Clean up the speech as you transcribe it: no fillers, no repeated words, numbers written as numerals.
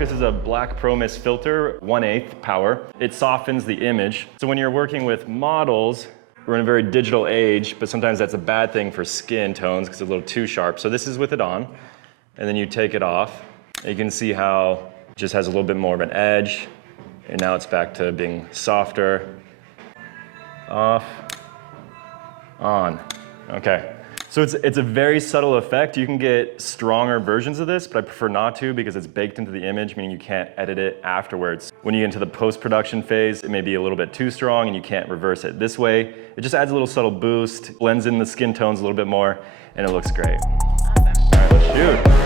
This is a Black Promist filter, 1/8 power. It softens the image. So when you're working with models, we're in a very digital age, but sometimes that's a bad thing for skin tones because it's a little too sharp. So this is with it on, and then you take it off. You can see how it just has a little bit more of an edge, and now it's back to being softer. Off, on. Okay. So it's a very subtle effect. You can get stronger versions of this, but I prefer not to because it's baked into the image, meaning you can't edit it afterwards. When you get into the post-production phase, it may be a little bit too strong and you can't reverse it. This way, it just adds a little subtle boost, blends in the skin tones a little bit more, and it looks great. Awesome. All right, let's shoot.